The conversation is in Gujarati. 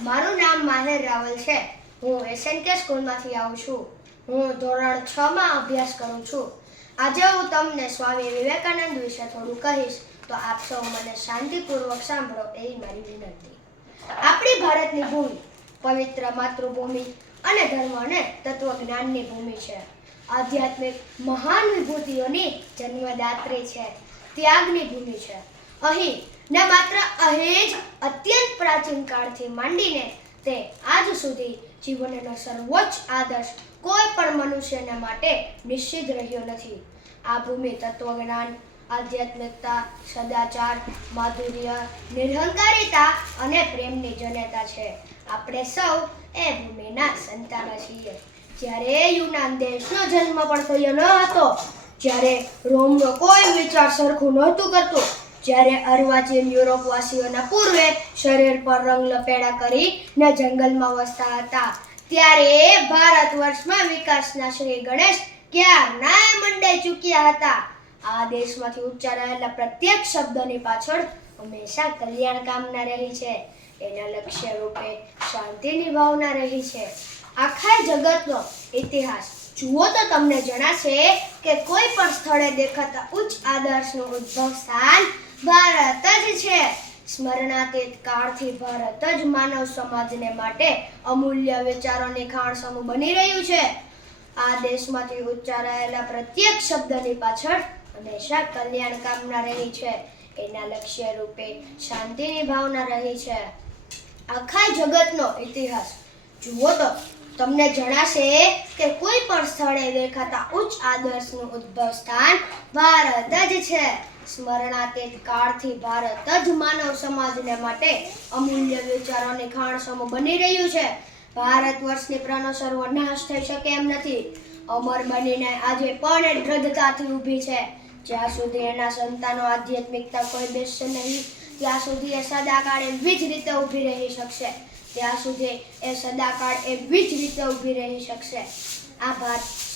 મારું નામ માહિર રાવલ છે. હું એસએનકે સ્કૂલમાંથી આવું છું. હું ધોરણ 6 માં અભ્યાસ કરું છું. આજે હું તમને સ્વામી વિવેકાનંદ વિશે થોડું કહીશ, તો આપ સૌ મને શાંતિપૂર્વક સાંભળો એવી મારી વિનંતી. આપણી ભારતની ભૂમિ પવિત્ર માતૃભૂમિ અને ધર્મ અને તત્વજ્ઞાનની ભૂમિ છે. આધ્યાત્મિક મહાન વિભૂતિઓની જન્મદાત્રી છે. ત્યાગની ભૂમિ છે. અહીં ન માત્ર અહીં જ અત્યંત પ્રાચીન કાળથી માંડીને તે આજ સુધી જીવનનો સર્વોચ્ચ આદર્શ કોઈ પણ મનુષ્યના માટે નિશ્ચિત રહ્યો નથી. આ ભૂમિ તત્વજ્ઞાન, આધ્યાત્મિકતા, સદાચાર, માધુર્ય, નિરહંકારિતા અને પ્રેમની જનેતા છે. આપણે સૌ એ ભૂમિના સંતાનો છીએ. જ્યારે યુનાન દેશનો જન્મ પણ થયો ન હતો, જ્યારે રોમનો કોઈ વિચાર સરખું નહોતું કરતું, જ્યારે અર્વાચીન યુરોપવાસીઓના પૂર્વે શરીર પર રંગ લપેડા કરીને જંગલમાં વસતા હતા, ત્યારે ભારત વર્ષમાં વિકાસના શ્રી ગણેશ ક્યારના મંડાઈ ચૂક્યા હતા. આ દેશમાંથી ઉચ્ચારાયેલા પ્રત્યેક શબ્દની પાછળ હંમેશા કલ્યાણ કામના રહી છે. એના લક્ષ્ય રૂપે શાંતિની ભાવના રહી છે. આખા જગતનો ઇતિહાસ જુઓ તો તમને જણાશે કે કોઈ પણ સ્થળે દેખાતા ઉચ્ચ આદર્શનું ઉદ્ભવ સ્થાન ભારત જ છે. સ્મરણાતીત કાળથી ભારત જ માનવ સમાજને માટે અમૂલ્ય વિચારોની ખાણસમૂહ બની રહ્યું છે. આ દેશમાંથી ઉચ્ચારાયેલા પ્રત્યેક શબ્દની પાછળ હંમેશા કલ્યાણ કામના રહી છે. એના લક્ષ્ય રૂપે શાંતિની ભાવના રહી છે. આખા જગતનો ઇતિહાસ જુઓ તો તમને જણાશે કે કોઈ પણ સ્થળે દેખાતા ઉચ્ચ આદર્શનું ઉદ્ભવ સ્થાન ભારત જ છે. સ્મરણાતીત કાળથી ભારત જ માનવ સમાજને માટે અમૂલ્ય વિચારોની ખાણસમૂહ બની રહ્યું છે. ભારત વર્ષની પ્રનો સર્વનાશ થઈ શકે એમ નથી. અમર બનીને આજે પણ એ દ્રઢતાથી ઊભી છે. જ્યાં સુધી એના સંતાનો આધ્યાત્મિકતા કોઈ બેસશે નહીં, ત્યાં સુધી એ સદાકાળ એવી જ રીતે ઊભી રહી શકશે. ત્યાં સુધી એ સદાકાળ એવી જ રીતે ઊભી રહી શકશે. આભાર.